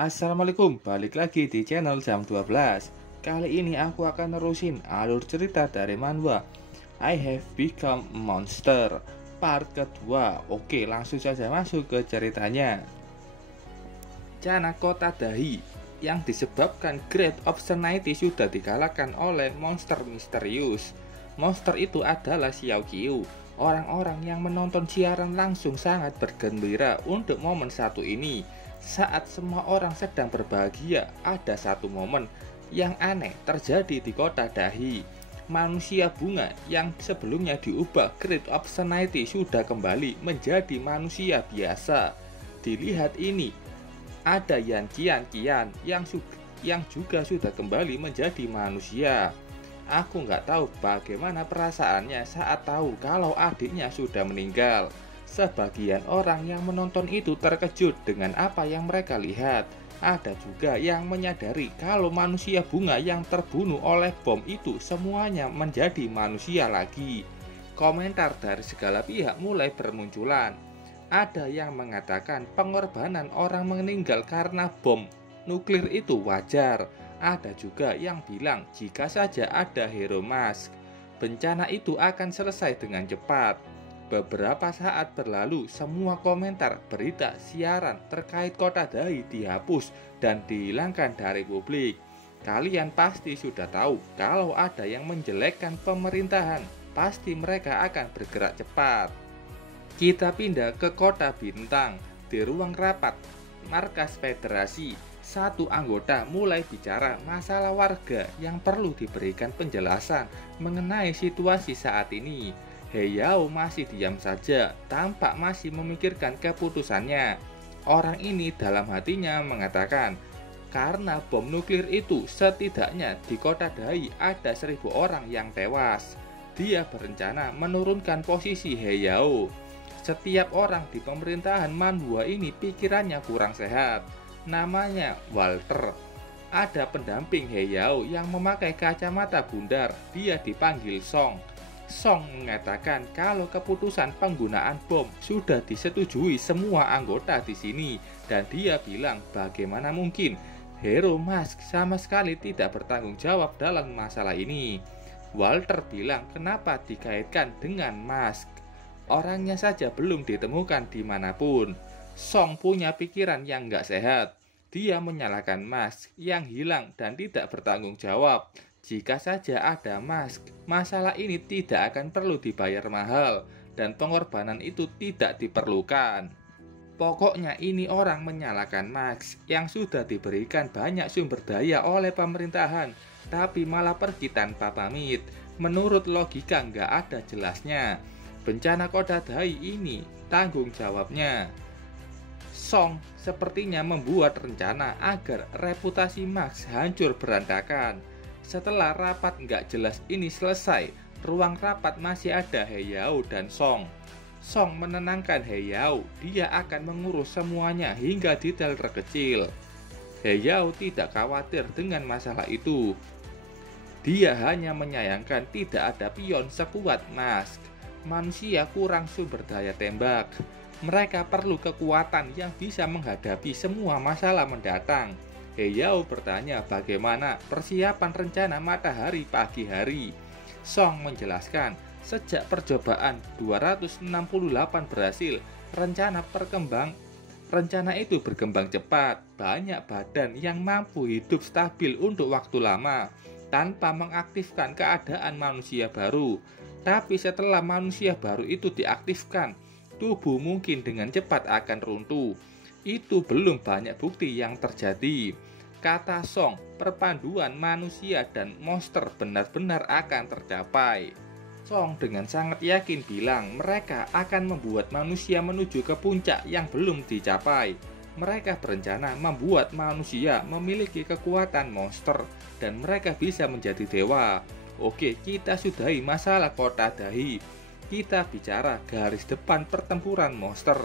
Assalamualaikum, balik lagi di channel Jam 12. Kali ini aku akan nerusin alur cerita dari manhwa I Have Become a Monster part kedua. Oke, langsung saja masuk ke ceritanya. Bencana kota Dahi yang disebabkan Great Obscenity sudah dikalahkan oleh monster misterius. Monster itu adalah Xiao Qiu. Orang-orang yang menonton siaran langsung sangat bergembira untuk momen satu ini. Saat semua orang sedang berbahagia, ada satu momen yang aneh terjadi di kota Dahi. Manusia bunga yang sebelumnya diubah Great Obscenity sudah kembali menjadi manusia biasa. Dilihat ini, ada Yan Qian yang juga sudah kembali menjadi manusia. Aku nggak tahu bagaimana perasaannya saat tahu kalau adiknya sudah meninggal. Sebagian orang yang menonton itu terkejut dengan apa yang mereka lihat. Ada juga yang menyadari kalau manusia bunga yang terbunuh oleh bom itu semuanya menjadi manusia lagi. Komentar dari segala pihak mulai bermunculan. Ada yang mengatakan pengorbanan orang meninggal karena bom nuklir itu wajar. Ada juga yang bilang jika saja ada Hero Mask, bencana itu akan selesai dengan cepat. Beberapa saat berlalu, semua komentar, berita, siaran terkait kota Dahi dihapus dan dihilangkan dari publik. Kalian pasti sudah tahu kalau ada yang menjelekkan pemerintahan, pasti mereka akan bergerak cepat. Kita pindah ke kota Bintang. Di ruang rapat markas federasi, satu anggota mulai bicara masalah warga yang perlu diberikan penjelasan mengenai situasi saat ini. Heyao masih diam saja, tampak masih memikirkan keputusannya. Orang ini dalam hatinya mengatakan, karena bom nuklir itu setidaknya di kota Dahi ada 1.000 orang yang tewas. Dia berencana menurunkan posisi Heyao. Setiap orang di pemerintahan manhwa ini pikirannya kurang sehat. Namanya Walter. Ada pendamping Heyao yang memakai kacamata bundar, dia dipanggil Song. Song mengatakan kalau keputusan penggunaan bom sudah disetujui semua anggota di sini dan dia bilang bagaimana mungkin Hero Mask sama sekali tidak bertanggung jawab dalam masalah ini. Walter bilang kenapa dikaitkan dengan Mask? Orangnya saja belum ditemukan dimanapun. Song punya pikiran yang nggak sehat. Dia menyalahkan Mask yang hilang dan tidak bertanggung jawab. Jika saja ada Mask, masalah ini tidak akan perlu dibayar mahal dan pengorbanan itu tidak diperlukan. Pokoknya ini orang menyalahkan Mask yang sudah diberikan banyak sumber daya oleh pemerintahan, tapi malah pergi tanpa pamit. Menurut logika nggak ada jelasnya. Bencana kota Dahi ini tanggung jawabnya. Song sepertinya membuat rencana agar reputasi Max hancur berantakan. Setelah rapat nggak jelas ini selesai, ruang rapat masih ada Heyao dan Song. Song menenangkan Heyao, dia akan mengurus semuanya hingga detail terkecil. Heyao tidak khawatir dengan masalah itu. Dia hanya menyayangkan tidak ada pion sekuat Mask. Manusia kurang sumber daya tembak. Mereka perlu kekuatan yang bisa menghadapi semua masalah mendatang. Heyao bertanya bagaimana persiapan rencana matahari pagi hari. Song menjelaskan, sejak percobaan 268 berhasil, rencana itu berkembang cepat. Banyak badan yang mampu hidup stabil untuk waktu lama tanpa mengaktifkan keadaan manusia baru. Tapi setelah manusia baru itu diaktifkan, tubuh mungkin dengan cepat akan runtuh. Itu belum banyak bukti yang terjadi. Kata Song, perpaduan manusia dan monster benar-benar akan tercapai. Song dengan sangat yakin bilang mereka akan membuat manusia menuju ke puncak yang belum dicapai. Mereka berencana membuat manusia memiliki kekuatan monster dan mereka bisa menjadi dewa. Oke, kita sudahi masalah kota Dahi. Kita bicara garis depan pertempuran monster.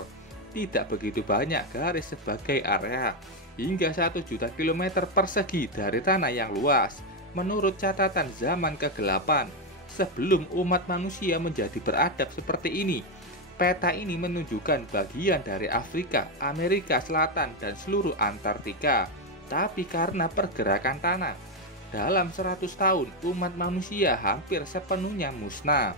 Tidak begitu banyak garis sebagai area. Hingga 1 juta kilometer persegi dari tanah yang luas. Menurut catatan zaman ke-8, sebelum umat manusia menjadi beradab seperti ini, Peta ini menunjukkan bagian dari Afrika, Amerika Selatan, dan seluruh Antartika. Tapi karena pergerakan tanah, dalam 100 tahun umat manusia hampir sepenuhnya musnah.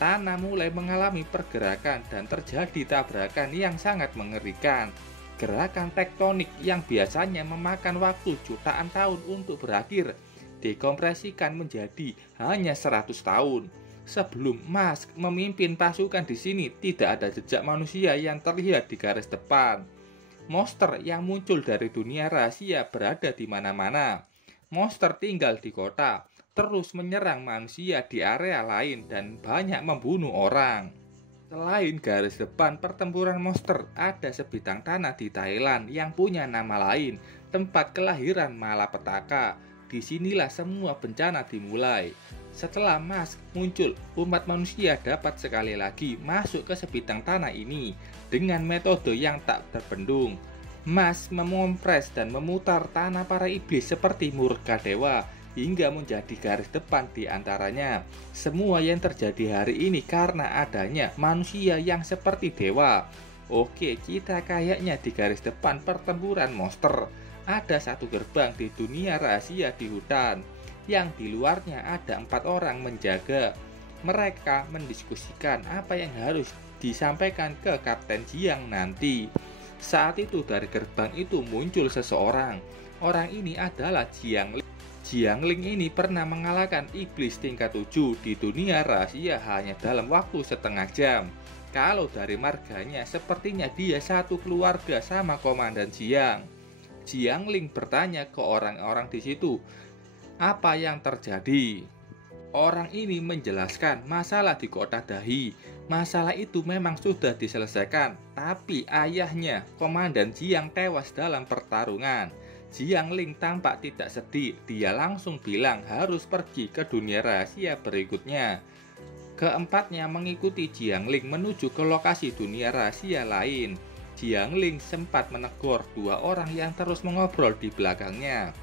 Tanah mulai mengalami pergerakan dan terjadi tabrakan yang sangat mengerikan. Gerakan tektonik yang biasanya memakan waktu jutaan tahun untuk berakhir, dikompresikan menjadi hanya 100 tahun. Sebelum Musk memimpin pasukan di sini, tidak ada jejak manusia yang terlihat di garis depan. Monster yang muncul dari dunia rahasia berada di mana-mana. Monster tinggal di kota, terus menyerang manusia di area lain dan banyak membunuh orang. Selain garis depan pertempuran monster, ada sebidang tanah di Thailand yang punya nama lain, tempat kelahiran malapetaka. Disinilah semua bencana dimulai. Setelah Musk muncul, umat manusia dapat sekali lagi masuk ke sebidang tanah ini dengan metode yang tak terbendung. Musk mengompres dan memutar tanah para iblis seperti murka dewa hingga menjadi garis depan di antaranya. Semua yang terjadi hari ini karena adanya manusia yang seperti dewa. Oke, kita kayaknya di garis depan pertempuran monster. Ada satu gerbang di dunia rahasia di hutan, yang di luarnya ada 4 orang menjaga. Mereka mendiskusikan apa yang harus disampaikan ke Kapten Jiang nanti. Saat itu dari gerbang itu muncul seseorang. Orang ini adalah Jiang Ling. Jiang Ling ini pernah mengalahkan iblis tingkat 7 di dunia rahasia hanya dalam waktu setengah jam. Kalau dari marganya sepertinya dia satu keluarga sama Komandan Jiang. Jiang Ling bertanya ke orang-orang di situ, apa yang terjadi? Orang ini menjelaskan masalah di kota Dahi. Masalah itu memang sudah diselesaikan, tapi ayahnya, Komandan Jiang, tewas dalam pertarungan. Jiang Ling tampak tidak sedih. Dia langsung bilang harus pergi ke dunia rahasia berikutnya. Keempatnya mengikuti Jiang Ling menuju ke lokasi dunia rahasia lain. Jiang Ling sempat menegur 2 orang yang terus mengobrol di belakangnya.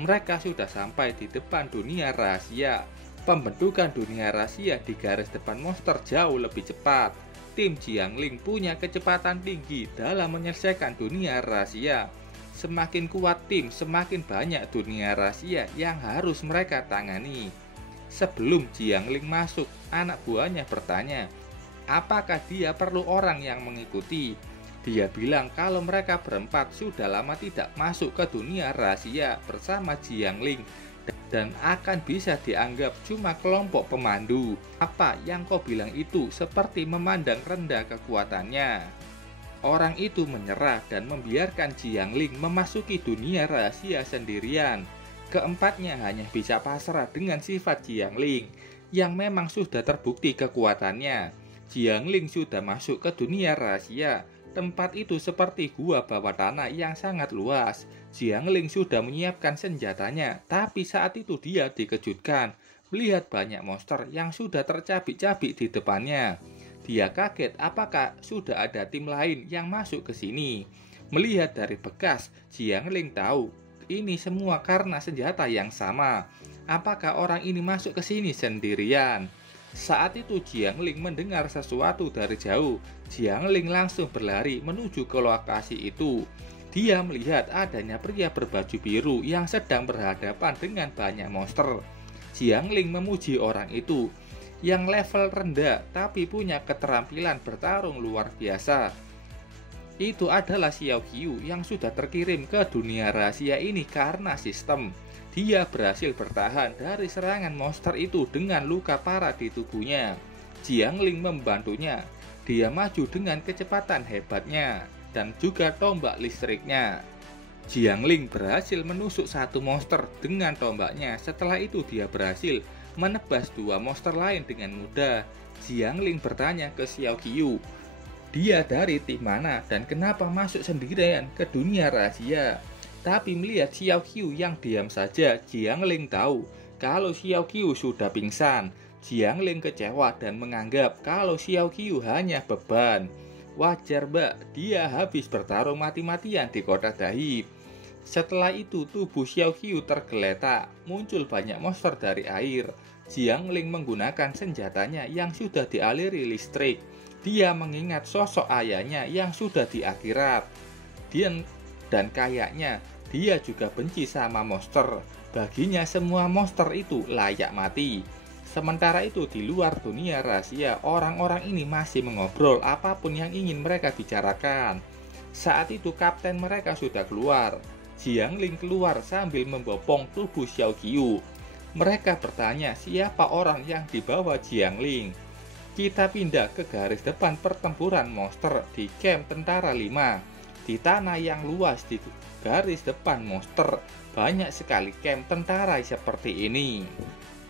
Mereka sudah sampai di depan dunia rahasia. Pembentukan dunia rahasia di garis depan monster jauh lebih cepat. Tim Jiang Ling punya kecepatan tinggi dalam menyelesaikan dunia rahasia. Semakin kuat tim, semakin banyak dunia rahasia yang harus mereka tangani. Sebelum Jiang Ling masuk, anak buahnya bertanya, apakah dia perlu orang yang mengikuti? Dia bilang kalau mereka berempat sudah lama tidak masuk ke dunia rahasia bersama Jiang Ling dan akan bisa dianggap cuma kelompok pemandu. Apa yang kau bilang itu seperti memandang rendah kekuatannya. Orang itu menyerah dan membiarkan Jiang Ling memasuki dunia rahasia sendirian. Keempatnya hanya bisa pasrah dengan sifat Jiang Ling yang memang sudah terbukti kekuatannya. Jiang Ling sudah masuk ke dunia rahasia. Tempat itu seperti gua bawah tanah yang sangat luas. Jiang Ling sudah menyiapkan senjatanya, tapi saat itu dia dikejutkan melihat banyak monster yang sudah tercabik-cabik di depannya. Dia kaget apakah sudah ada tim lain yang masuk ke sini. Melihat dari bekas, Jiang Ling tahu ini semua karena senjata yang sama. Apakah orang ini masuk ke sini sendirian? Saat itu Jiang Ling mendengar sesuatu dari jauh. Jiang Ling langsung berlari menuju ke lokasi itu. Dia melihat adanya pria berbaju biru yang sedang berhadapan dengan banyak monster. Jiang Ling memuji orang itu, yang level rendah tapi punya keterampilan bertarung luar biasa. Itu adalah Xiao Qiu yang sudah terkirim ke dunia rahasia ini karena sistem. Dia berhasil bertahan dari serangan monster itu dengan luka parah di tubuhnya. Jiang Ling membantunya. Dia maju dengan kecepatan hebatnya dan juga tombak listriknya. Jiang Ling berhasil menusuk satu monster dengan tombaknya. Setelah itu dia berhasil menebas 2 monster lain dengan mudah. Jiang Ling bertanya ke Xiao Qiu, dia dari tim mana dan kenapa masuk sendirian ke dunia rahasia? Tapi melihat Xiao Qiu yang diam saja, Jiang Ling tahu kalau Xiao Qiu sudah pingsan. Jiang Ling kecewa dan menganggap kalau Xiao Qiu hanya beban. Wajar mbak, dia habis bertarung mati-matian di kota Dahi. Setelah itu tubuh Xiao Qiu tergeletak, muncul banyak monster dari air. Jiang Ling menggunakan senjatanya yang sudah dialiri listrik. Dia mengingat sosok ayahnya yang sudah di akhirat. Dan kayaknya dia juga benci sama monster. Baginya semua monster itu layak mati. Sementara itu di luar dunia rahasia, orang-orang ini masih mengobrol apapun yang ingin mereka bicarakan. Saat itu kapten mereka sudah keluar. Jiang Ling keluar sambil membopong tubuh Xiao Qiu. Mereka bertanya siapa orang yang dibawa Jiang Ling. Kita pindah ke garis depan pertempuran monster di camp tentara 5. Di tanah yang luas di garis depan monster, banyak sekali camp tentara seperti ini.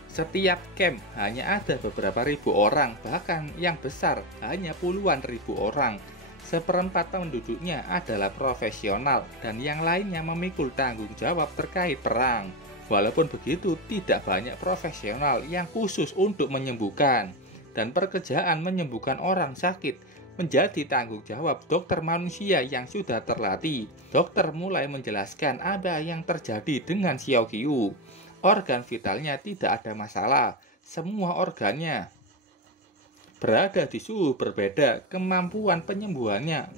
Setiap camp hanya ada beberapa ribu orang, bahkan yang besar hanya puluhan ribu orang. Seperempat penduduknya adalah profesional dan yang lainnya memikul tanggung jawab terkait perang. Walaupun begitu, tidak banyak profesional yang khusus untuk menyembuhkan, dan pekerjaan menyembuhkan orang sakit menjadi tanggung jawab dokter manusia yang sudah terlatih. Dokter mulai menjelaskan apa yang terjadi dengan Xiao Qiu. Organ vitalnya tidak ada masalah, semua organnya berada di suhu berbeda. Kemampuan penyembuhannya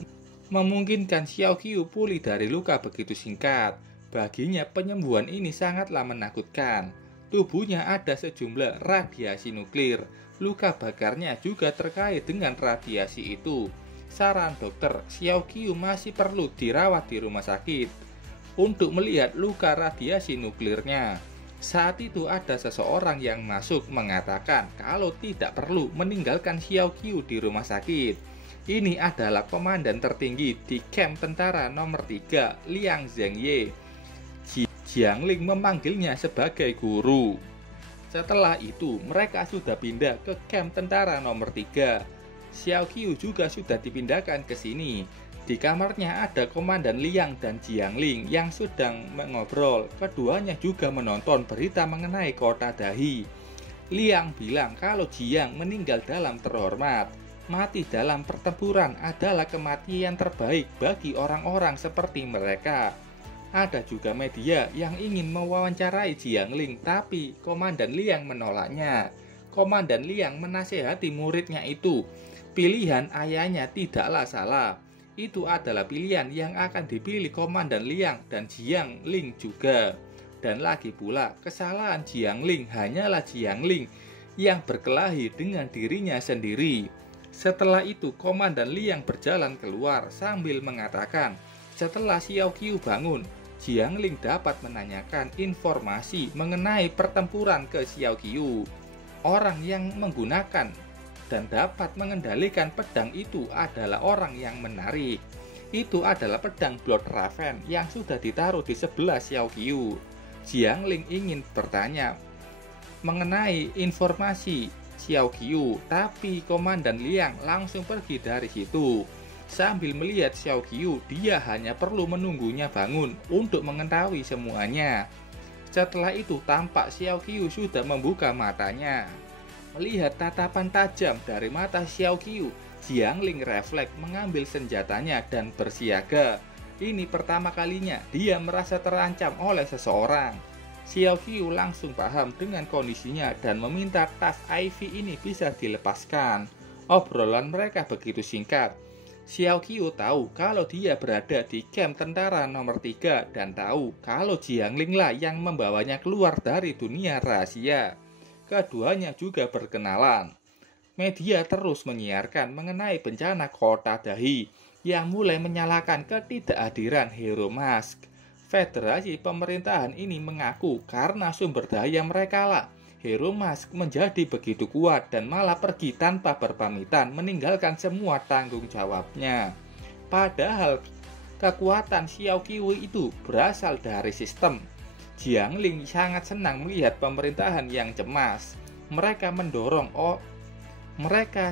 memungkinkan Xiao Qiu pulih dari luka begitu singkat. Baginya penyembuhan ini sangatlah menakutkan. Tubuhnya ada sejumlah radiasi nuklir. Luka bakarnya juga terkait dengan radiasi itu. Saran dokter, Xiao Qiu masih perlu dirawat di rumah sakit untuk melihat luka radiasi nuklirnya. Saat itu ada seseorang yang masuk mengatakan kalau tidak perlu meninggalkan Xiao Qiu di rumah sakit. Ini adalah komandan tertinggi di camp tentara nomor 3, Liang Zhengye. Jiang Ling memanggilnya sebagai guru. Setelah itu, mereka sudah pindah ke camp tentara nomor 3. Xiao Qiu juga sudah dipindahkan ke sini. Di kamarnya ada Komandan Liang dan Jiang Ling yang sedang mengobrol. Keduanya juga menonton berita mengenai kota Dahi. Liang bilang kalau Jiang meninggal dalam terhormat. Mati dalam pertempuran adalah kematian terbaik bagi orang-orang seperti mereka. Ada juga media yang ingin mewawancarai Jiang Ling, tapi Komandan Liang menolaknya. Komandan Liang menasehati muridnya itu. Pilihan ayahnya tidaklah salah. Itu adalah pilihan yang akan dipilih Komandan Liang dan Jiang Ling juga. Dan lagi pula, kesalahan Jiang Ling hanyalah Jiang Ling yang berkelahi dengan dirinya sendiri. Setelah itu, Komandan Liang berjalan keluar sambil mengatakan, setelah Xiao Qiu bangun, Jiang Ling dapat menanyakan informasi mengenai pertempuran ke Xiao Qiu. Orang yang menggunakan dan dapat mengendalikan pedang itu adalah orang yang menarik. Itu adalah pedang Blood Raven yang sudah ditaruh di sebelah Xiao Qiu. Jiang Ling ingin bertanya mengenai informasi Xiao Qiu, tapi Komandan Liang langsung pergi dari situ. Sambil melihat Xiao Qiu, dia hanya perlu menunggunya bangun untuk mengetahui semuanya. Setelah itu tampak Xiao Qiu sudah membuka matanya. Melihat tatapan tajam dari mata Xiao Qiu, Jiang Ling refleks mengambil senjatanya dan bersiaga. Ini pertama kalinya dia merasa terancam oleh seseorang. Xiao Qiu langsung paham dengan kondisinya dan meminta tas IV ini bisa dilepaskan. Obrolan mereka begitu singkat. Xiao Qiu tahu kalau dia berada di camp tentara nomor 3 dan tahu kalau Jiang Ling lah yang membawanya keluar dari dunia rahasia. Keduanya juga berkenalan. Media terus menyiarkan mengenai bencana kota Dahi yang mulai menyalahkan ketidakhadiran Hero Mask. Federasi pemerintahan ini mengaku karena sumber daya mereka lah Hero Mask menjadi begitu kuat dan malah pergi tanpa berpamitan meninggalkan semua tanggung jawabnya. Padahal kekuatan Xiao Qiu itu berasal dari sistem. Jiang Ling sangat senang melihat pemerintahan yang cemas. Mereka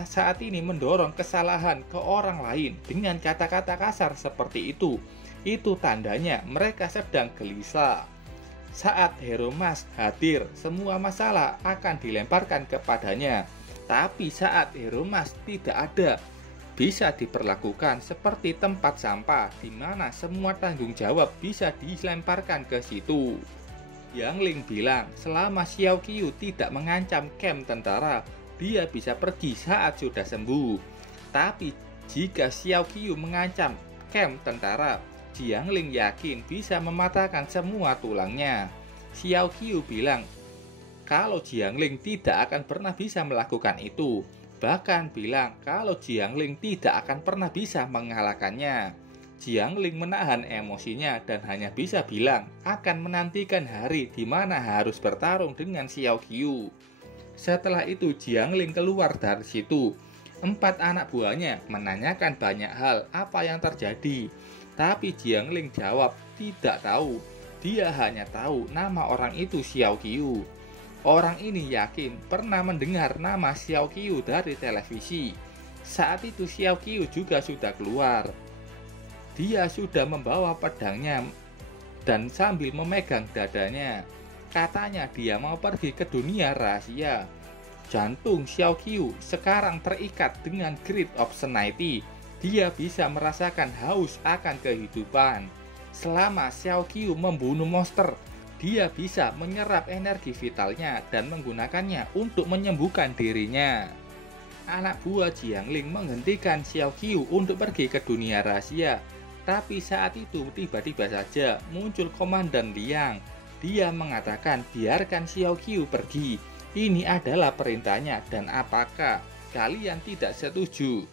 saat ini mendorong kesalahan ke orang lain dengan kata-kata kasar seperti itu. Itu tandanya mereka sedang gelisah. Saat Hero Mask hadir, semua masalah akan dilemparkan kepadanya. Tapi saat Hero Mask tidak ada, bisa diperlakukan seperti tempat sampah di mana semua tanggung jawab bisa dilemparkan ke situ. Jiang Ling bilang selama Xiao Qiu tidak mengancam camp tentara, dia bisa pergi saat sudah sembuh. Tapi jika Xiao Qiu mengancam camp tentara, Jiang Ling yakin bisa mematahkan semua tulangnya. Xiao Qiu bilang kalau Jiang Ling tidak akan pernah bisa melakukan itu. Bahkan bilang kalau Jiang Ling tidak akan pernah bisa mengalahkannya. Jiang Ling menahan emosinya dan hanya bisa bilang akan menantikan hari di mana harus bertarung dengan Xiao Qiu. Setelah itu Jiang Ling keluar dari situ. 4 anak buahnya menanyakan banyak hal apa yang terjadi. Tapi Jiang Ling jawab tidak tahu. Dia hanya tahu nama orang itu Xiao Qiu. Orang ini yakin pernah mendengar nama Xiao Qiu dari televisi. Saat itu Xiao Qiu juga sudah keluar. Dia sudah membawa pedangnya dan sambil memegang dadanya. Katanya dia mau pergi ke dunia rahasia. Jantung Xiao Qiu sekarang terikat dengan Grid of Sanity. Dia bisa merasakan haus akan kehidupan. Selama Xiao Qiu membunuh monster, dia bisa menyerap energi vitalnya dan menggunakannya untuk menyembuhkan dirinya. Anak buah Jiang Ling menghentikan Xiao Qiu untuk pergi ke dunia rahasia. Tapi saat itu tiba-tiba saja muncul Komandan Liang. Dia mengatakan biarkan Xiao Qiu pergi. Ini adalah perintahnya dan apakah kalian tidak setuju?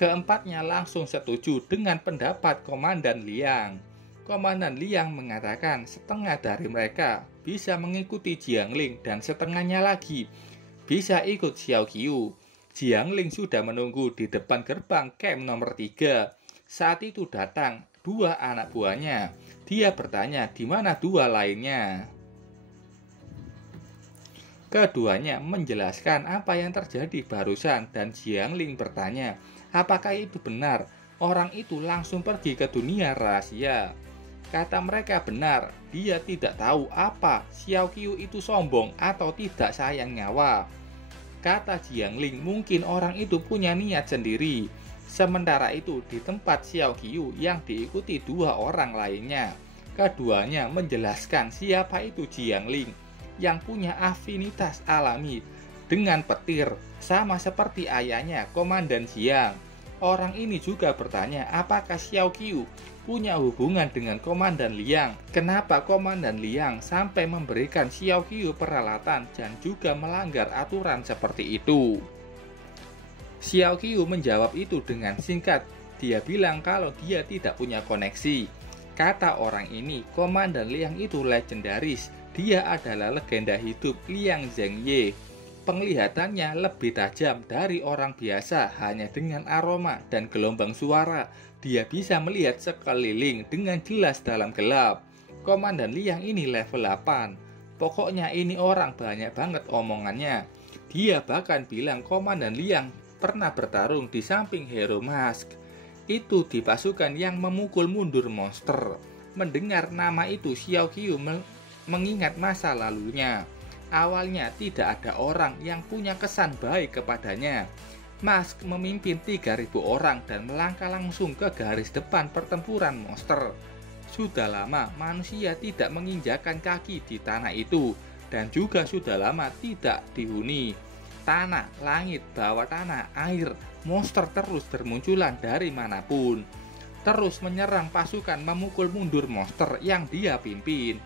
Keempatnya langsung setuju dengan pendapat Komandan Liang. Komandan Liang mengatakan setengah dari mereka bisa mengikuti Jiang Ling dan setengahnya lagi bisa ikut Xiao Qiu. Jiang Ling sudah menunggu di depan gerbang camp nomor 3. Saat itu datang 2 anak buahnya. Dia bertanya di mana 2 lainnya. Keduanya menjelaskan apa yang terjadi barusan dan Jiang Ling bertanya, apakah itu benar? Orang itu langsung pergi ke dunia rahasia. Kata mereka benar, dia tidak tahu apa Xiao Qiu itu sombong atau tidak sayang nyawa. Kata Jiang Ling mungkin orang itu punya niat sendiri. Sementara itu di tempat Xiao Qiu yang diikuti 2 orang lainnya. Keduanya menjelaskan siapa itu Jiang Ling yang punya afinitas alami dengan petir sama seperti ayahnya Komandan Jiang. Orang ini juga bertanya apakah Xiao Qiu punya hubungan dengan Komandan Liang. Kenapa Komandan Liang sampai memberikan Xiao Qiu peralatan dan juga melanggar aturan seperti itu. Xiao Qiu menjawab itu dengan singkat. Dia bilang kalau dia tidak punya koneksi. Kata orang ini, Komandan Liang itu legendaris. Dia adalah legenda hidup Liang Zhengye. Penglihatannya lebih tajam dari orang biasa hanya dengan aroma dan gelombang suara. Dia bisa melihat sekeliling dengan jelas dalam gelap. Komandan Liang ini level 8. Pokoknya ini orang banyak banget omongannya. Dia bahkan bilang Komandan Liang pernah bertarung di samping Hero Mask. Itu di pasukan yang memukul mundur monster. Mendengar nama itu Xiao Qiu mengingat masa lalunya. Awalnya tidak ada orang yang punya kesan baik kepadanya. Mask memimpin 3.000 orang dan melangkah langsung ke garis depan pertempuran monster. Sudah lama manusia tidak menginjakan kaki di tanah itu dan juga sudah lama tidak dihuni. Tanah, langit, bawah tanah, air, monster terus bermunculan dari manapun. Terus menyerang pasukan memukul mundur monster yang dia pimpin.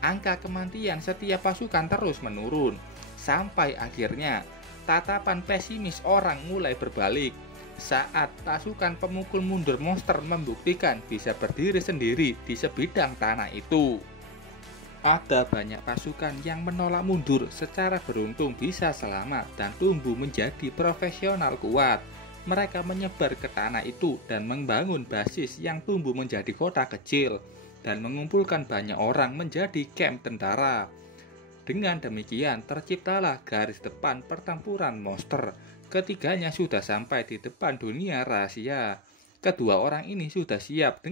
Angka kematian setiap pasukan terus menurun. Sampai akhirnya tatapan pesimis orang mulai berbalik. Saat pasukan pemukul mundur monster membuktikan bisa berdiri sendiri di sebidang tanah itu. Ada banyak pasukan yang menolak mundur secara beruntung bisa selamat dan tumbuh menjadi profesional kuat. Mereka menyebar ke tanah itu dan membangun basis yang tumbuh menjadi kota kecil dan mengumpulkan banyak orang menjadi camp tentara. Dengan demikian terciptalah garis depan pertempuran monster. Ketiganya sudah sampai di depan dunia rahasia. Kedua orang ini sudah siap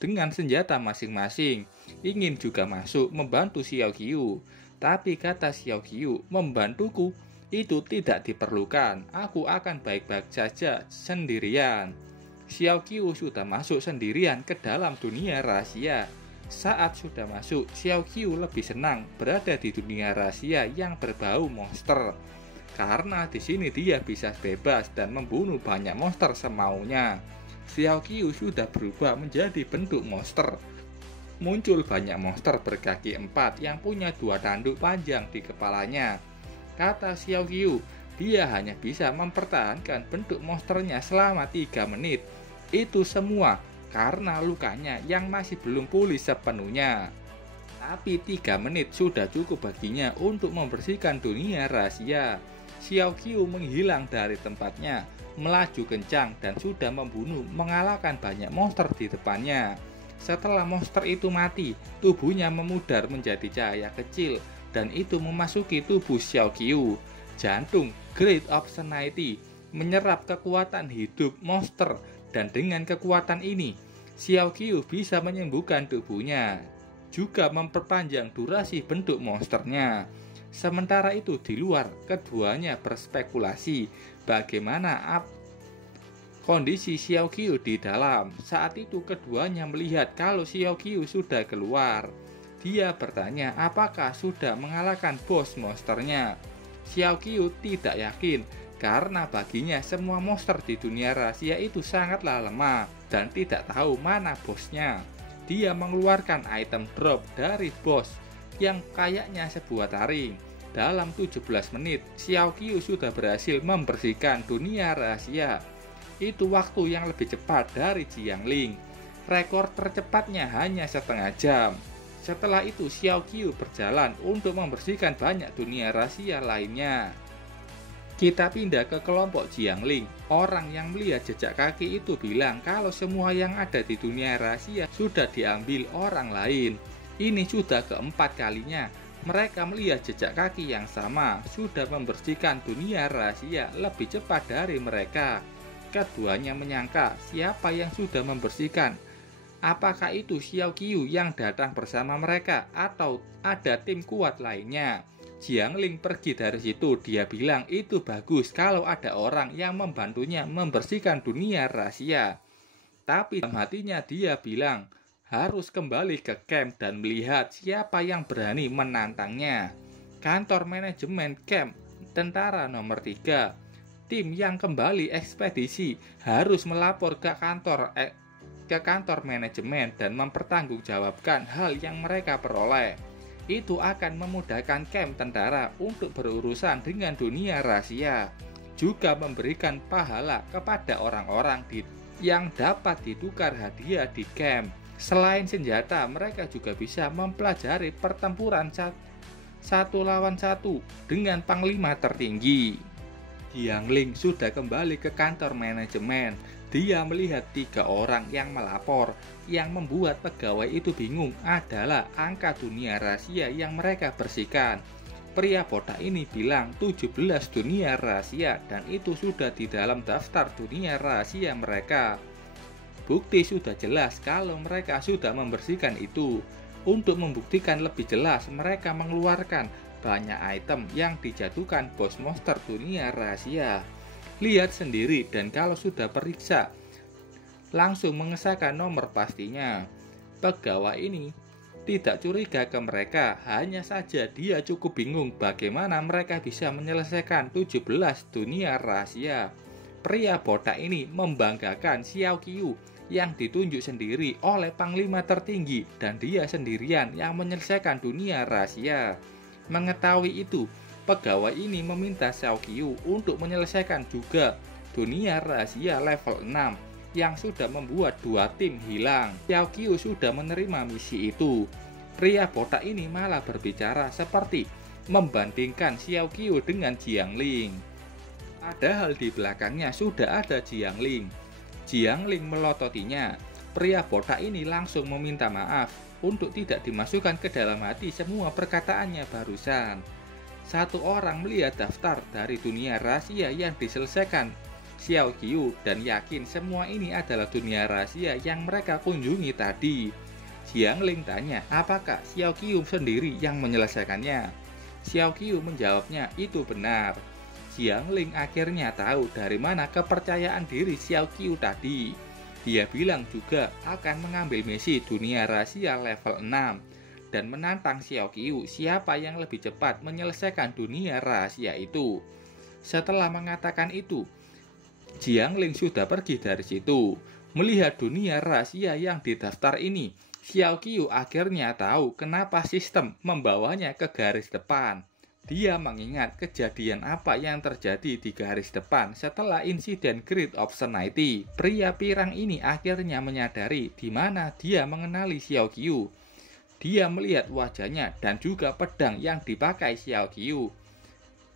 dengan senjata masing-masing, ingin juga masuk membantu Xiao Qiu. Tapi kata Xiao Qiu, membantuku itu tidak diperlukan, aku akan baik-baik saja sendirian. Xiao Qiu sudah masuk sendirian ke dalam dunia rahasia. Saat sudah masuk, Xiao Qiu lebih senang berada di dunia rahasia yang berbau monster. Karena di sini dia bisa bebas dan membunuh banyak monster semaunya. Xiao Qiu sudah berubah menjadi bentuk monster. Muncul banyak monster berkaki 4 yang punya 2 tanduk panjang di kepalanya. Kata Xiao Qiu, dia hanya bisa mempertahankan bentuk monsternya selama 3 menit. Itu semua karena lukanya yang masih belum pulih sepenuhnya. Tapi 3 menit sudah cukup baginya untuk membersihkan dunia rahasia. Xiao Qiu menghilang dari tempatnya, melaju kencang dan sudah mengalahkan banyak monster di depannya. Setelah monster itu mati, tubuhnya memudar menjadi cahaya kecil dan itu memasuki tubuh Xiao Qiu. Jantung Great Obscenity menyerap kekuatan hidup monster dan dengan kekuatan ini, Xiao Qiu bisa menyembuhkan tubuhnya, juga memperpanjang durasi bentuk monsternya. Sementara itu di luar, keduanya berspekulasi bagaimana kondisi Xiao Qiu di dalam. Saat itu keduanya melihat kalau Xiao Qiu sudah keluar. Dia bertanya apakah sudah mengalahkan bos monsternya. Xiao Qiu tidak yakin karena baginya semua monster di dunia rahasia itu sangatlah lemah dan tidak tahu mana bosnya. Dia mengeluarkan item drop dari bos yang kayaknya sebuah taring. Dalam 17 menit, Xiao Qiu sudah berhasil membersihkan dunia rahasia. Itu waktu yang lebih cepat dari Jiangling. Rekor tercepatnya hanya setengah jam. Setelah itu Xiao Qiu berjalan untuk membersihkan banyak dunia rahasia lainnya. Kita pindah ke kelompok Jiangling. Orang yang melihat jejak kaki itu bilang kalau semua yang ada di dunia rahasia sudah diambil orang lain. Ini sudah keempat kalinya mereka melihat jejak kaki yang sama, sudah membersihkan dunia rahasia lebih cepat dari mereka. Keduanya menyangka siapa yang sudah membersihkan. Apakah itu Xiao Qiu yang datang bersama mereka atau ada tim kuat lainnya? Jiangling pergi dari situ. Dia bilang itu bagus kalau ada orang yang membantunya membersihkan dunia rahasia. Tapi dalam hatinya dia bilang harus kembali ke camp dan melihat siapa yang berani menantangnya. Kantor manajemen camp tentara nomor 3. Tim yang kembali ekspedisi harus melapor ke kantor manajemen dan mempertanggungjawabkan hal yang mereka peroleh. Itu akan memudahkan camp tentara untuk berurusan dengan dunia rahasia, juga memberikan pahala kepada orang-orang yang dapat ditukar hadiah di camp. Selain senjata, mereka juga bisa mempelajari pertempuran satu lawan satu dengan panglima tertinggi. Jiangling sudah kembali ke kantor manajemen. Dia melihat 3 orang yang melapor. Yang membuat pegawai itu bingung adalah angka dunia rahasia yang mereka bersihkan. Pria botak ini bilang 17 dunia rahasia dan itu sudah di dalam daftar dunia rahasia mereka. Bukti sudah jelas kalau mereka sudah membersihkan itu. Untuk membuktikan lebih jelas, mereka mengeluarkan banyak item yang dijatuhkan bos monster dunia rahasia. Lihat sendiri dan kalau sudah periksa, langsung mengesahkan nomor pastinya. Pegawai ini tidak curiga ke mereka, hanya saja dia cukup bingung bagaimana mereka bisa menyelesaikan 17 dunia rahasia. Pria botak ini membanggakan Xiao Qiu yang ditunjuk sendiri oleh panglima tertinggi dan dia sendirian yang menyelesaikan dunia rahasia. Mengetahui itu, pegawai ini meminta Xiao Qiu untuk menyelesaikan juga dunia rahasia level 6 yang sudah membuat 2 tim hilang. Xiao Qiu sudah menerima misi itu. Pria botak ini malah berbicara seperti membandingkan Xiao Qiu dengan Jiangling. Padahal di belakangnya sudah ada Jiangling. Jiangling melototinya. Pria botak ini langsung meminta maaf untuk tidak dimasukkan ke dalam hati semua perkataannya barusan. Satu orang melihat daftar dari dunia rahasia yang diselesaikan Xiao Qiu dan yakin semua ini adalah dunia rahasia yang mereka kunjungi tadi. Jiangling tanya apakah Xiao Qiu sendiri yang menyelesaikannya. Xiao Qiu menjawabnya itu benar. Jiangling akhirnya tahu dari mana kepercayaan diri Xiao Qiu tadi. Dia bilang juga akan mengambil misi dunia rahasia level 6 dan menantang Xiao Qiu siapa yang lebih cepat menyelesaikan dunia rahasia itu. Setelah mengatakan itu, Jiang Ling sudah pergi dari situ. Melihat dunia rahasia yang didaftar ini, Xiao Qiu akhirnya tahu kenapa sistem membawanya ke garis depan. Dia mengingat kejadian apa yang terjadi di garis depan setelah insiden Great Obscenity. Pria pirang ini akhirnya menyadari di mana dia mengenali Xiao Qiu. Dia melihat wajahnya dan juga pedang yang dipakai Xiao Qiu.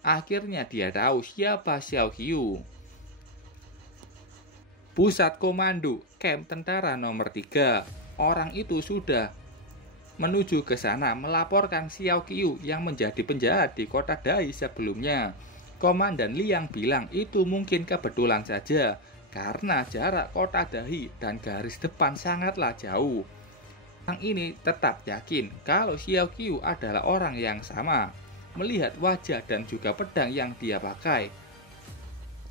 Akhirnya dia tahu siapa Xiao Qiu. Pusat komando camp tentara nomor 3. Orang itu sudah menuju ke sana melaporkan Xiao Qiu yang menjadi penjahat di kota Dai sebelumnya. Komandan Liang bilang itu mungkin kebetulan saja karena jarak kota Dai dan garis depan sangatlah jauh. Orang ini tetap yakin kalau Xiao Qiu adalah orang yang sama, melihat wajah dan juga pedang yang dia pakai.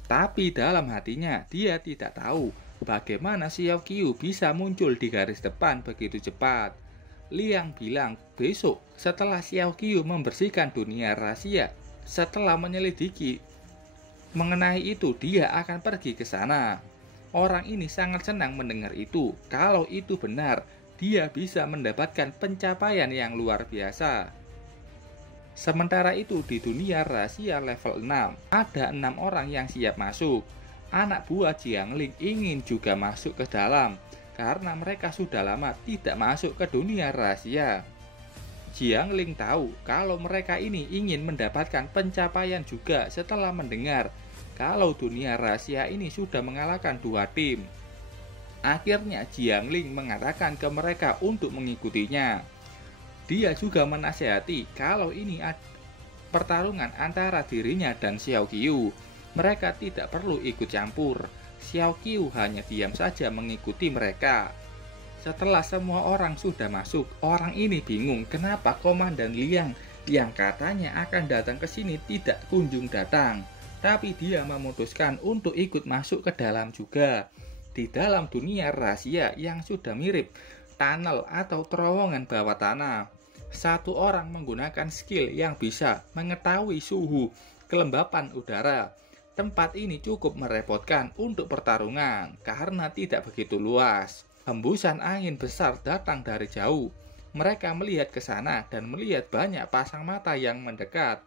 Tapi dalam hatinya dia tidak tahu bagaimana Xiao Qiu bisa muncul di garis depan begitu cepat. Liang bilang besok setelah Xiao Qiu membersihkan dunia rahasia, setelah menyelidiki mengenai itu dia akan pergi ke sana. Orang ini sangat senang mendengar itu. Kalau itu benar, dia bisa mendapatkan pencapaian yang luar biasa. Sementara itu di dunia rahasia level 6, ada 6 orang yang siap masuk. Anak buah Jiang Ling ingin juga masuk ke dalam, karena mereka sudah lama tidak masuk ke dunia rahasia. Jiang Ling tahu kalau mereka ini ingin mendapatkan pencapaian juga setelah mendengar kalau dunia rahasia ini sudah mengalahkan 2 tim. Akhirnya Jiang Ling mengatakan ke mereka untuk mengikutinya. Dia juga menasihati kalau ini pertarungan antara dirinya dan Xiao Qiu. Mereka tidak perlu ikut campur. Xiao Qiu hanya diam saja mengikuti mereka. Setelah semua orang sudah masuk, orang ini bingung kenapa Komandan Liang yang katanya akan datang ke sini tidak kunjung datang. Tapi dia memutuskan untuk ikut masuk ke dalam juga. Di dalam dunia rahasia yang sudah mirip tunnel atau terowongan bawah tanah. Satu orang menggunakan skill yang bisa mengetahui suhu kelembapan udara. Tempat ini cukup merepotkan untuk pertarungan karena tidak begitu luas. Hembusan angin besar datang dari jauh. Mereka melihat ke sana dan melihat banyak pasang mata yang mendekat.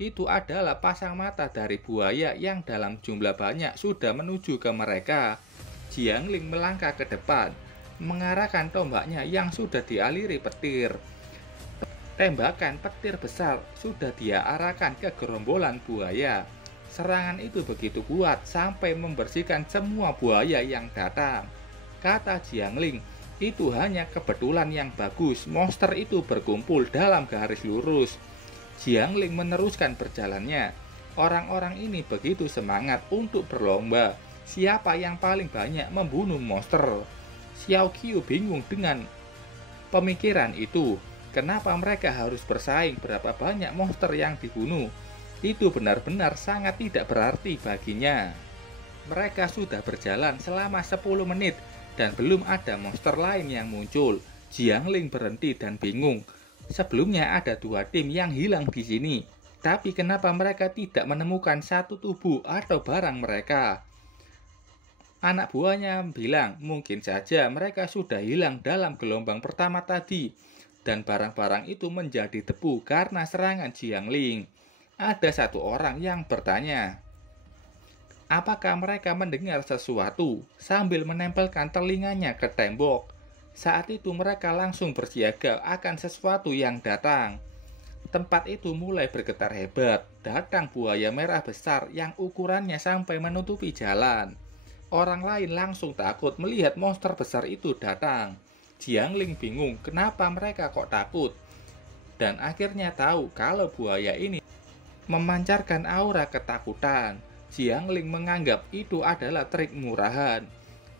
Itu adalah pasang mata dari buaya yang dalam jumlah banyak sudah menuju ke mereka. Jiang Ling melangkah ke depan, mengarahkan tombaknya yang sudah dialiri petir. Tembakan petir besar sudah dia arahkan ke gerombolan buaya. Serangan itu begitu kuat sampai membersihkan semua buaya yang datang. Kata Jiang Ling, itu hanya kebetulan yang bagus. Monster itu berkumpul dalam garis lurus. Jiang Ling meneruskan perjalanannya. Orang-orang ini begitu semangat untuk berlomba. Siapa yang paling banyak membunuh monster? Xiao Qiu bingung dengan pemikiran itu. Kenapa mereka harus bersaing berapa banyak monster yang dibunuh? Itu benar-benar sangat tidak berarti baginya. Mereka sudah berjalan selama 10 menit dan belum ada monster lain yang muncul. Jiang Ling berhenti dan bingung. Sebelumnya ada 2 tim yang hilang di sini. Tapi kenapa mereka tidak menemukan satu tubuh atau barang mereka? Anak buahnya bilang mungkin saja mereka sudah hilang dalam gelombang pertama tadi. Dan barang-barang itu menjadi debu karena serangan Jiang Ling. Ada satu orang yang bertanya, apakah mereka mendengar sesuatu sambil menempelkan telinganya ke tembok. Saat itu mereka langsung bersiaga akan sesuatu yang datang. Tempat itu mulai bergetar hebat. Datang buaya merah besar yang ukurannya sampai menutupi jalan. Orang lain langsung takut melihat monster besar itu datang. Jiang Ling bingung kenapa mereka kok takut. Dan akhirnya tahu kalau buaya ini memancarkan aura ketakutan. Jiang Ling menganggap itu adalah trik murahan.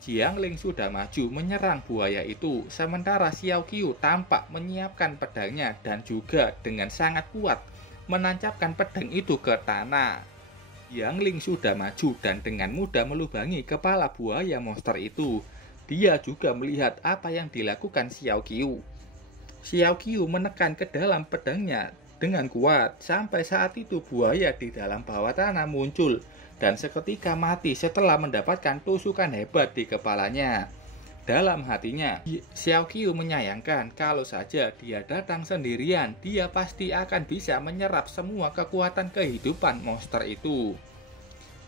Jiang Ling sudah maju menyerang buaya itu, sementara Xiao Qiu tampak menyiapkan pedangnya dan juga dengan sangat kuat menancapkan pedang itu ke tanah. Jiang Ling sudah maju dan dengan mudah melubangi kepala buaya monster itu. dia juga melihat apa yang dilakukan Xiao Qiu. Xiao Qiu menekan ke dalam pedangnya dengan kuat, sampai saat itu buaya di dalam bawah tanah muncul dan seketika mati setelah mendapatkan tusukan hebat di kepalanya. Dalam hatinya, Xiao Qiu menyayangkan kalau saja dia datang sendirian, dia pasti akan bisa menyerap semua kekuatan kehidupan monster itu.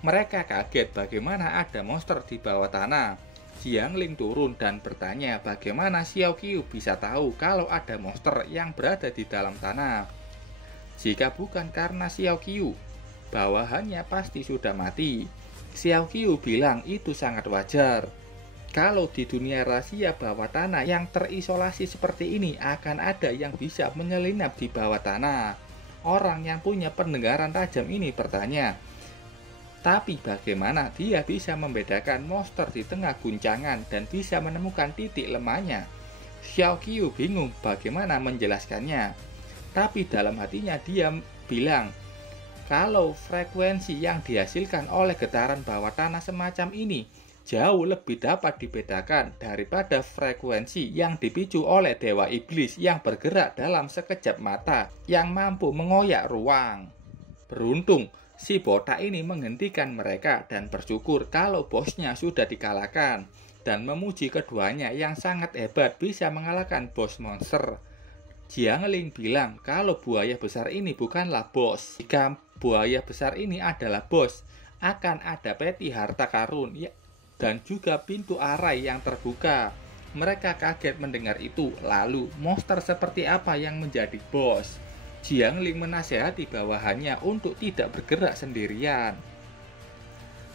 Mereka kaget bagaimana ada monster di bawah tanah. Jiangling turun dan bertanya bagaimana Xiao Qiu bisa tahu kalau ada monster yang berada di dalam tanah. Jika bukan karena Xiao Qiu, bawahannya pasti sudah mati. Xiao Qiu bilang itu sangat wajar. Kalau di dunia rahasia bawah tanah yang terisolasi seperti ini akan ada yang bisa menyelinap di bawah tanah. Orang yang punya pendengaran tajam ini bertanya, tapi bagaimana dia bisa membedakan monster di tengah guncangan dan bisa menemukan titik lemahnya? Xiao Qiu bingung bagaimana menjelaskannya. Tapi dalam hatinya dia bilang, kalau frekuensi yang dihasilkan oleh getaran bawah tanah semacam ini jauh lebih dapat dibedakan daripada frekuensi yang dipicu oleh dewa iblis yang bergerak dalam sekejap mata yang mampu mengoyak ruang. Beruntung, si botak ini menghentikan mereka dan bersyukur kalau bosnya sudah dikalahkan dan memuji keduanya yang sangat hebat bisa mengalahkan bos monster. Jiangling bilang kalau buaya besar ini bukanlah bos. Jika buaya besar ini adalah bos, akan ada peti harta karun dan juga pintu arai yang terbuka. Mereka kaget mendengar itu. Lalu, monster seperti apa yang menjadi bos? Jiangling menasihati bawahannya untuk tidak bergerak sendirian.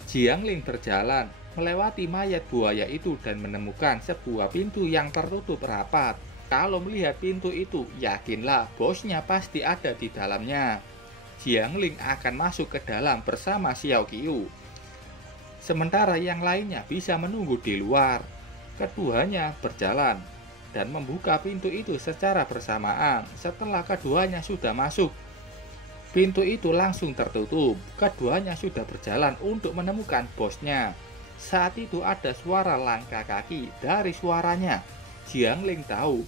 Jiangling berjalan, melewati mayat buaya itu dan menemukan sebuah pintu yang tertutup rapat. Kalau melihat pintu itu, yakinlah bosnya pasti ada di dalamnya. Jiangling akan masuk ke dalam bersama Xiao Qiu. Sementara yang lainnya bisa menunggu di luar. Keduanya berjalan dan membuka pintu itu secara bersamaan. Setelah keduanya sudah masuk, pintu itu langsung tertutup. Keduanya sudah berjalan untuk menemukan bosnya. Saat itu ada suara langkah kaki. Dari suaranya, Jiangling tahu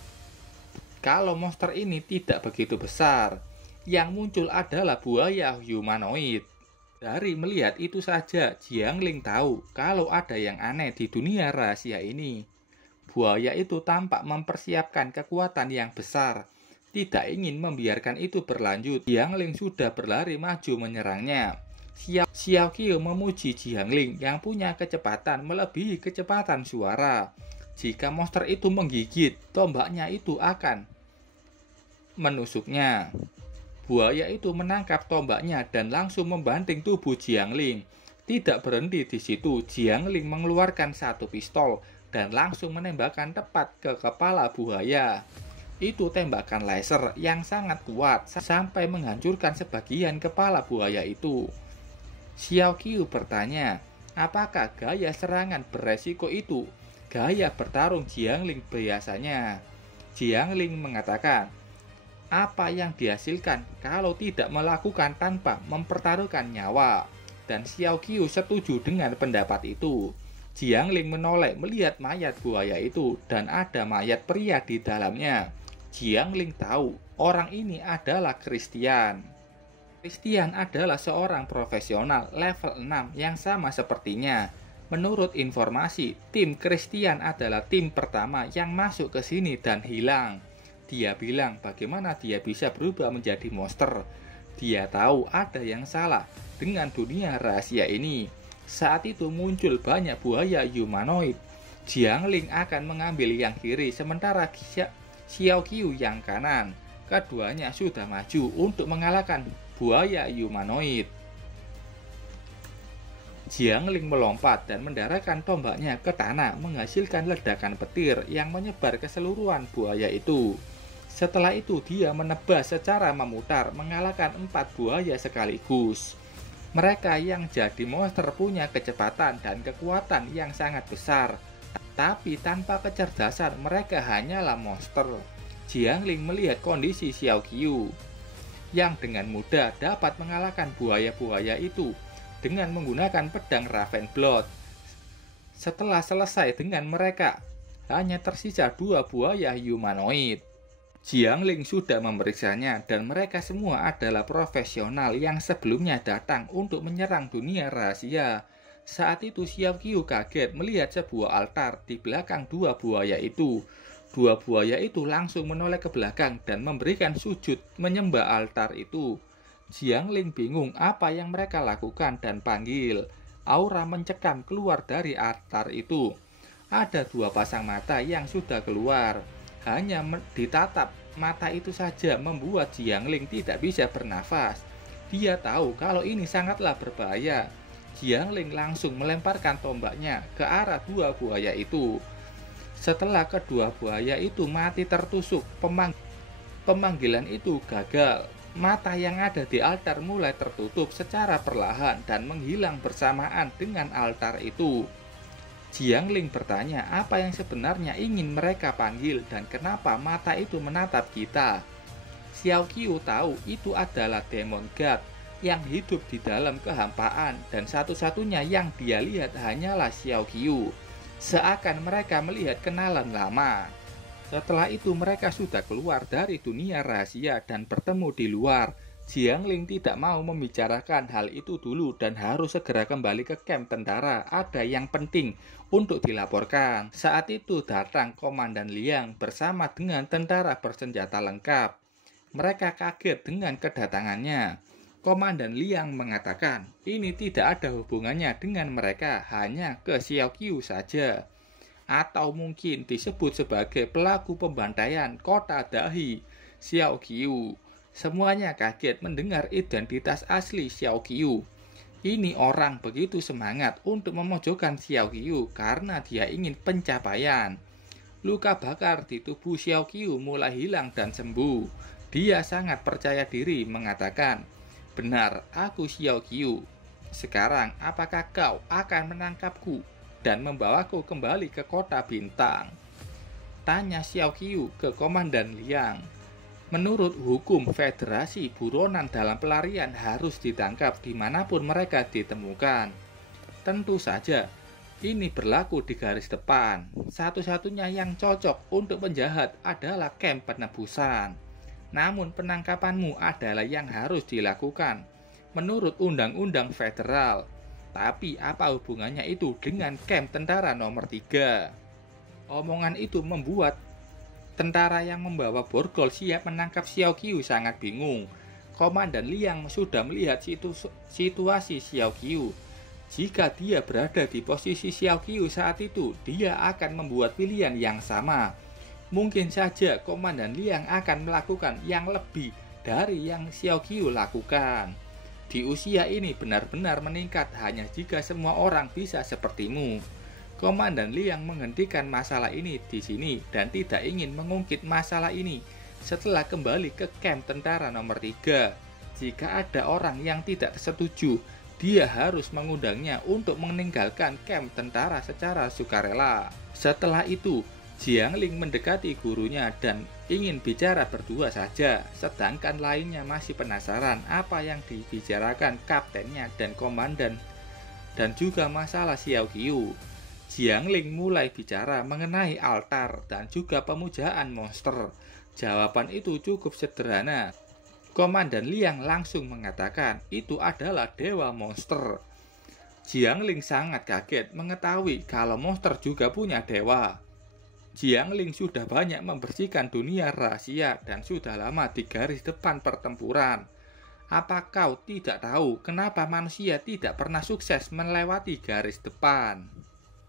kalau monster ini tidak begitu besar. Yang muncul adalah buaya humanoid. Dari melihat itu saja, Jiangling tahu kalau ada yang aneh di dunia rahasia ini. Buaya itu tampak mempersiapkan kekuatan yang besar. Tidak ingin membiarkan itu berlanjut, Jiangling sudah berlari maju menyerangnya. Xiao Qiu memuji Jiangling yang punya kecepatan melebihi kecepatan suara. Jika monster itu menggigit, tombaknya itu akan menusuknya. Buaya itu menangkap tombaknya dan langsung membanting tubuh Jiangling. Tidak berhenti di situ, Jiangling mengeluarkan satu pistol dan langsung menembakkan tepat ke kepala buaya. Itu tembakan laser yang sangat kuat sampai menghancurkan sebagian kepala buaya itu. Xiao Qiu bertanya, apakah gaya serangan beresiko itu gaya bertarung Jiangling biasanya? Jiangling mengatakan, apa yang dihasilkan kalau tidak melakukan tanpa mempertaruhkan nyawa? Dan Xiao Qiu setuju dengan pendapat itu. Jiangling menoleh melihat mayat buaya itu dan ada mayat pria di dalamnya. Jiangling tahu orang ini adalah Christian. Christian adalah seorang profesional level 6 yang sama sepertinya. Menurut informasi, tim Christian adalah tim pertama yang masuk ke sini dan hilang. Dia bilang bagaimana dia bisa berubah menjadi monster. Dia tahu ada yang salah dengan dunia rahasia ini. Saat itu muncul banyak buaya humanoid. Jiangling akan mengambil yang kiri sementara Xiao Qiu yang kanan. Keduanya sudah maju untuk mengalahkan buaya humanoid. Jiangling melompat dan mendaratkan tombaknya ke tanah menghasilkan ledakan petir yang menyebar keseluruhan buaya itu. Setelah itu dia menebas secara memutar mengalahkan 4 buaya sekaligus. Mereka yang jadi monster punya kecepatan dan kekuatan yang sangat besar. Tapi tanpa kecerdasan mereka hanyalah monster. Jiangling melihat kondisi Xiao Qiu yang dengan mudah dapat mengalahkan buaya-buaya itu dengan menggunakan pedang Ravenblood. Setelah selesai dengan mereka, hanya tersisa 2 buaya humanoid. Jiangling sudah memeriksanya dan mereka semua adalah profesional yang sebelumnya datang untuk menyerang dunia rahasia. Saat itu Xiao Qiu kaget melihat sebuah altar di belakang 2 buaya itu. 2 buaya itu langsung menoleh ke belakang dan memberikan sujud menyembah altar itu. Jiangling bingung apa yang mereka lakukan dan panggil. Aura mencekam keluar dari altar itu. Ada 2 pasang mata yang sudah keluar. Hanya ditatap mata itu saja membuat Jiangling tidak bisa bernafas. Dia tahu kalau ini sangatlah berbahaya. Jiangling langsung melemparkan tombaknya ke arah 2 buaya itu. Setelah kedua buaya itu mati tertusuk, pemanggilan itu gagal. Mata yang ada di altar mulai tertutup secara perlahan dan menghilang bersamaan dengan altar itu. Jiangling bertanya apa yang sebenarnya ingin mereka panggil dan kenapa mata itu menatap kita. Xiao Qiu tahu itu adalah Demon God yang hidup di dalam kehampaan dan satu-satunya yang dia lihat hanyalah Xiao Qiu. Seakan mereka melihat kenalan lama. Setelah itu mereka sudah keluar dari dunia rahasia dan bertemu di luar. Jiangling tidak mau membicarakan hal itu dulu dan harus segera kembali ke camp tentara. Ada yang penting untuk dilaporkan. Saat itu datang Komandan Liang bersama dengan tentara bersenjata lengkap. Mereka kaget dengan kedatangannya. Komandan Liang mengatakan, ini tidak ada hubungannya dengan mereka, hanya ke Xiao Qiu saja. Atau mungkin disebut sebagai pelaku pembantaian kota Dahi, Xiao Qiu. Semuanya kaget mendengar identitas asli Xiao Qiu. Ini orang begitu semangat untuk memojokkan Xiao Qiu karena dia ingin pencapaian. Luka bakar di tubuh Xiao Qiu mulai hilang dan sembuh. Dia sangat percaya diri mengatakan, benar, aku Xiao Qiu. Sekarang, apakah kau akan menangkapku dan membawaku kembali ke kota bintang? Tanya Xiao Qiu ke Komandan Liang. Menurut hukum Federasi, buronan dalam pelarian harus ditangkap dimanapun mereka ditemukan. Tentu saja, ini berlaku di garis depan. Satu-satunya yang cocok untuk penjahat adalah camp penebusan. Namun penangkapanmu adalah yang harus dilakukan menurut undang-undang federal. Tapi apa hubungannya itu dengan camp tentara nomor 3? Omongan itu membuat tentara yang membawa borgol siap menangkap Xiao Qiu sangat bingung. Komandan Liang sudah melihat situasi Xiao Qiu. Jika dia berada di posisi Xiao Qiu saat itu, dia akan membuat pilihan yang sama. Mungkin saja Komandan Liang akan melakukan yang lebih dari yang Xiao Qiu lakukan. Di usia ini benar-benar meningkat hanya jika semua orang bisa sepertimu. Komandan Liang menghentikan masalah ini di sini dan tidak ingin mengungkit masalah ini setelah kembali ke camp tentara nomor 3. Jika ada orang yang tidak setuju, dia harus mengundangnya untuk meninggalkan camp tentara secara sukarela. Setelah itu, Jiangling mendekati gurunya dan ingin bicara berdua saja, sedangkan lainnya masih penasaran apa yang dibicarakan kaptennya dan komandan dan juga masalah Xiao Qiu. Jiangling mulai bicara mengenai altar dan juga pemujaan monster. Jawaban itu cukup sederhana. Komandan Liang langsung mengatakan itu adalah dewa monster. Jiangling sangat kaget mengetahui kalau monster juga punya dewa. Jiangling sudah banyak membersihkan dunia rahasia dan sudah lama di garis depan pertempuran. Apa kau tidak tahu kenapa manusia tidak pernah sukses melewati garis depan?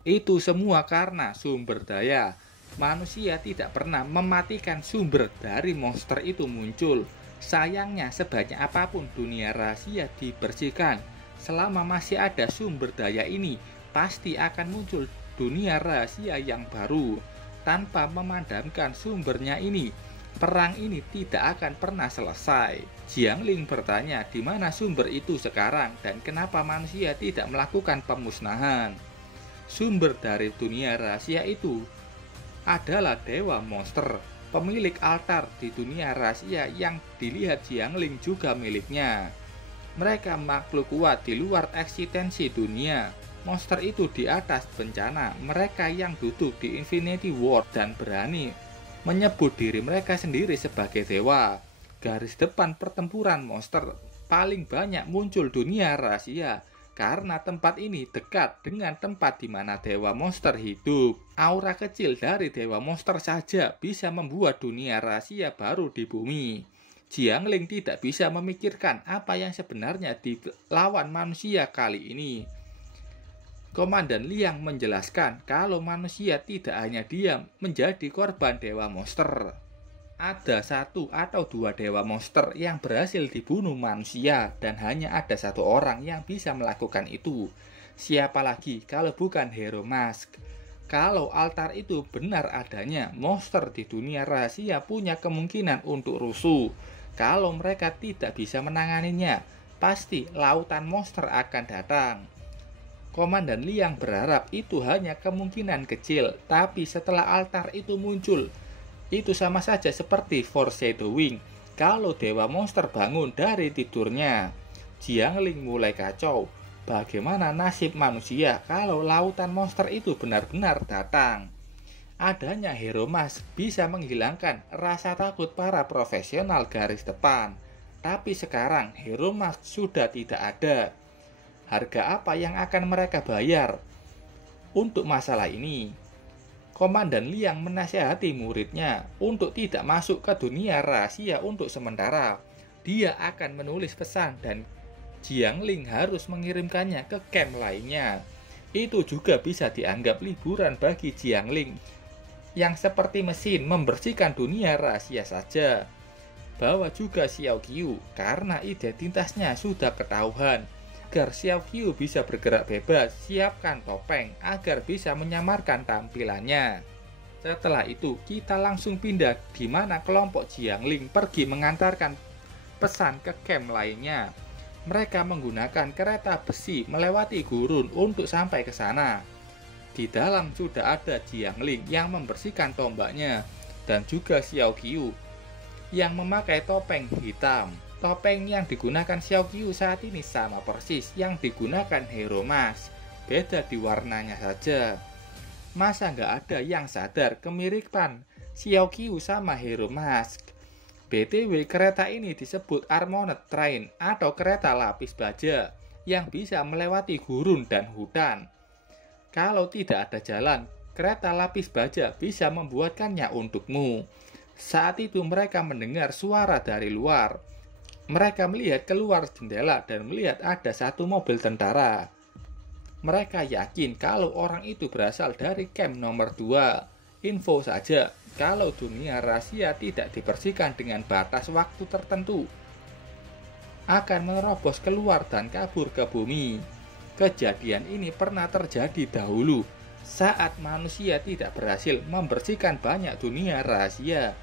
Itu semua karena sumber daya. Manusia tidak pernah mematikan sumber dari monster itu muncul. Sayangnya sebanyak apapun dunia rahasia dibersihkan, selama masih ada sumber daya ini, pasti akan muncul dunia rahasia yang baru. Tanpa memadamkan sumbernya ini, perang ini tidak akan pernah selesai. Jiangling bertanya di mana sumber itu sekarang dan kenapa manusia tidak melakukan pemusnahan. Sumber dari dunia rahasia itu adalah dewa monster, pemilik altar di dunia rahasia yang dilihat Jiangling juga miliknya. Mereka makhluk kuat di luar eksistensi dunia. monster itu di atas bencana. Mereka yang duduk di Infinity War dan berani menyebut diri mereka sendiri sebagai dewa. Garis depan pertempuran monster paling banyak muncul dunia rahasia, karena tempat ini dekat dengan tempat di mana dewa monster hidup. Aura kecil dari dewa monster saja bisa membuat dunia rahasia baru di bumi. Jiangling tidak bisa memikirkan apa yang sebenarnya dilawan manusia kali ini. Komandan Liang menjelaskan kalau manusia tidak hanya diam menjadi korban dewa monster. Ada 1 atau 2 dewa monster yang berhasil dibunuh manusia dan hanya ada 1 orang yang bisa melakukan itu. Siapa lagi kalau bukan Hero Mask? Kalau altar itu benar adanya, monster di dunia rahasia punya kemungkinan untuk rusuh. Kalau mereka tidak bisa menanganinya, pasti lautan monster akan datang. Komandan Liang berharap itu hanya kemungkinan kecil, tapi setelah altar itu muncul, itu sama saja seperti foreshadowing. Kalau dewa monster bangun dari tidurnya, Jiangling mulai kacau. Bagaimana nasib manusia kalau lautan monster itu benar-benar datang? Adanya Hero Mask bisa menghilangkan rasa takut para profesional garis depan. Tapi sekarang Hero Mask sudah tidak ada. Harga apa yang akan mereka bayar untuk masalah ini? Komandan Liang menasihati muridnya untuk tidak masuk ke dunia rahasia untuk sementara. Dia akan menulis pesan dan Jiangling harus mengirimkannya ke camp lainnya. Itu juga bisa dianggap liburan bagi Jiangling yang seperti mesin membersihkan dunia rahasia saja. Bawa juga Xiao Qiu karena identitasnya sudah ketahuan. Agar Xiao Qiu bisa bergerak bebas, siapkan topeng agar bisa menyamarkan tampilannya. Setelah itu, kita langsung pindah di mana kelompok Jiangling pergi mengantarkan pesan ke camp lainnya. Mereka menggunakan kereta besi melewati gurun untuk sampai ke sana. Di dalam sudah ada Jiangling yang membersihkan tombaknya dan juga Xiao Qiu yang memakai topeng hitam. Topeng yang digunakan Xiao Qiu saat ini sama persis yang digunakan Hero Mask, beda di warnanya saja. Masa nggak ada yang sadar kemiripan Xiao Qiu sama Hero Mask? BTW, kereta ini disebut Armored Train atau kereta lapis baja yang bisa melewati gurun dan hutan. Kalau tidak ada jalan, kereta lapis baja bisa membuatkannya untukmu. Saat itu mereka mendengar suara dari luar. Mereka melihat keluar jendela dan melihat ada 1 mobil tentara. Mereka yakin kalau orang itu berasal dari camp nomor 2. Info saja, kalau dunia rahasia tidak dibersihkan dengan batas waktu tertentu, akan menerobos keluar dan kabur ke bumi. Kejadian ini pernah terjadi dahulu, saat manusia tidak berhasil membersihkan banyak dunia rahasia.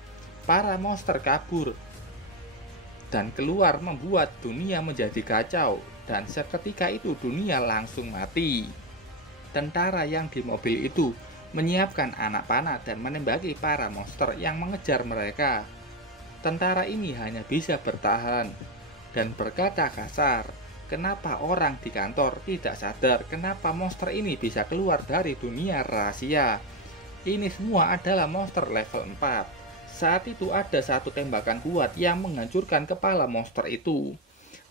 Para monster kabur dan keluar membuat dunia menjadi kacau, dan seketika itu dunia langsung mati. Tentara yang di mobil itu menyiapkan anak panah dan menembaki para monster yang mengejar mereka. Tentara ini hanya bisa bertahan dan berkata kasar, kenapa orang di kantor tidak sadar kenapa monster ini bisa keluar dari dunia rahasia. Ini semua adalah monster level 4. Saat itu ada 1 tembakan kuat yang menghancurkan kepala monster itu.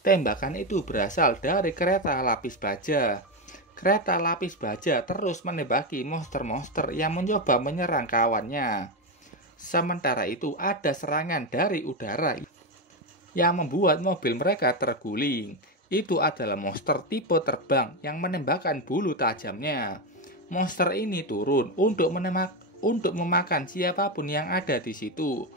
Tembakan itu berasal dari kereta lapis baja. Kereta lapis baja terus menembaki monster-monster yang mencoba menyerang kawannya. Sementara itu ada serangan dari udara yang membuat mobil mereka terguling. Itu adalah monster tipe terbang yang menembakkan bulu tajamnya. Monster ini turun untuk memakan siapapun yang ada di situ.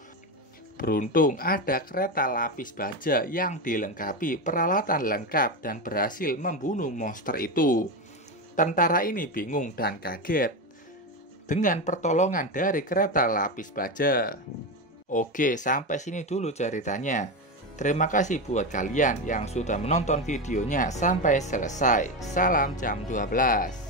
Beruntung ada kereta lapis baja yang dilengkapi peralatan lengkap dan berhasil membunuh monster itu. Tentara ini bingung dan kaget dengan pertolongan dari kereta lapis baja. Oke, sampai sini dulu ceritanya. Terima kasih buat kalian yang sudah menonton videonya sampai selesai. Salam jam 12.